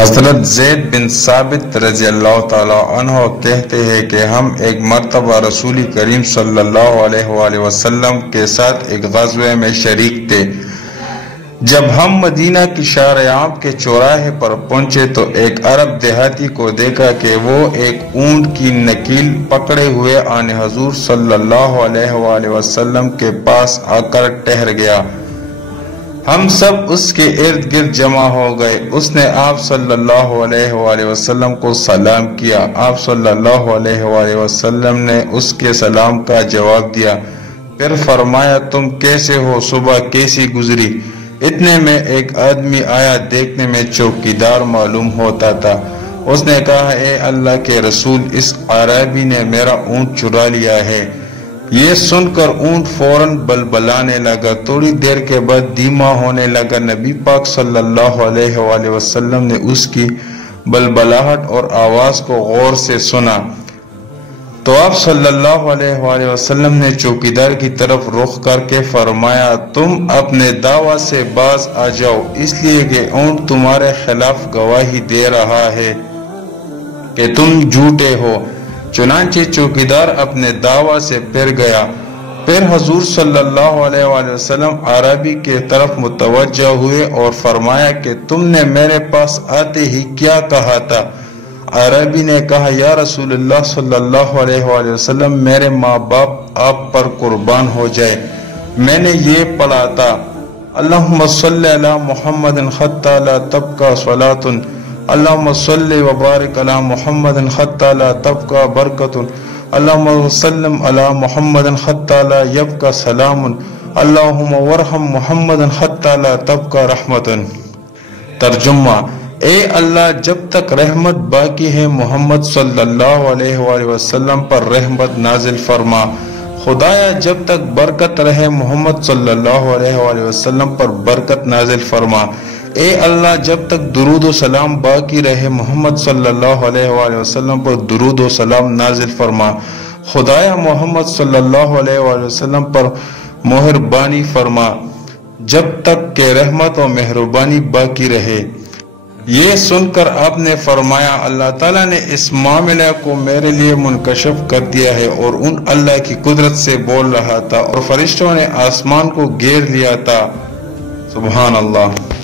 حضرت زید بن ثابت رضی اللہ تعالی عنہ کہتے ہیں کہ ہم ایک مرتبہ رسول کریم صلی اللہ علیہ وآلہ وسلم کے ساتھ ایک غزوے میں شریک تھے۔ جب ہم مدینہ کی شارع عام کے چوراہے پر پہنچے تو ایک عرب دیہاتی کو دیکھا کہ وہ ایک اونٹ کی نکیل پکڑے ہوئے آن حضور صلی اللہ علیہ وآلہ وسلم کے پاس آ کر ٹھہر گیا۔ ہم سب اس کے ارد گرد جمع ہو گئے۔ اس نے آپ صلی اللہ علیہ وآلہ وسلم کو سلام کیا۔ آپ صلی اللہ علیہ وآلہ وسلم نے اس کے سلام کا جواب دیا، پھر فرمایا تم کیسے ہو، صبح کیسی گزری؟ اتنے میں ایک آدمی آیا، دیکھنے میں چوکیدار معلوم ہوتا تھا۔ اس نے کہا اے اللہ کے رسول، اس عربی نے میرا اونٹ چرا لیا ہے۔ یہ سن کر اونٹ فوراً بلبلانے لگا۔ تھوڑی دیر کے بعد دھیما ہونے لگا۔ نبی پاک صلی اللہ علیہ وآلہ وسلم نے اس کی بلبلاہٹ اور آواز کو غور سے سنا تو آپ صلی اللہ علیہ وآلہ وسلم نے چوکیدار کی طرف رخ کر کے فرمایا تم اپنے دعویٰ سے باز آ جاؤ، اس لیے کہ اونٹ تمہارے خلاف گواہی دے رہا ہے کہ تم جھوٹے ہو۔ چنانچہ چوکیدار اپنے دعویٰ سے پھر گیا۔ پھر حضور صلی اللہ علیہ وآلہ وسلم عربی کے طرف متوجہ ہوئے اور فرمایا کہ تم نے میرے پاس آتے ہی کیا کہا تھا؟ عربی نے کہا یا رسول اللہ صلی اللہ علیہ وآلہ وسلم، میرے ماں باپ آپ پر قربان ہو جائے۔ میں نے یہ پڑھا تھا اللہم صلی علی محمد حتی لا تبقى صلاۃ، اللہم صلی وبارک علی محمد حتی لا تبقى برکۃ، اللہم وسلم علی محمد حتی لا یبقى سلام، اللہم ورحم محمد حتی لا تبقى رحمت۔ ترجمہ: اے اللہ، جب تک رحمت باقی ہے محمد صلی اللہ علیہ وآلہ وسلم پر رحمت نازل فرما۔ خدایا، جب تک برکت رہے محمد صلی اللہ علیہ وآلہ وسلم پر برکت نازل فرما۔ اے اللہ، جب تک درود و سلام باقی رہے محمد صلی اللہ علیہ وآلہ وسلم پر درود و سلام نازل فرما۔ خدایا، محمد صلی اللہ علیہ وآلہ وسلم پر مہربانی فرما جب تک کہ رحمت و مہربانی باقی رہے۔ یہ سن کر آپ نے فرمایا اللہ تعالیٰ نے اس معاملہ کو میرے لیے منکشف کر دیا ہے، اور ان اللہ کی قدرت سے بول رہا تھا اور فرشتوں نے آسمان کو گھیر لیا تھا۔ سبحان اللہ۔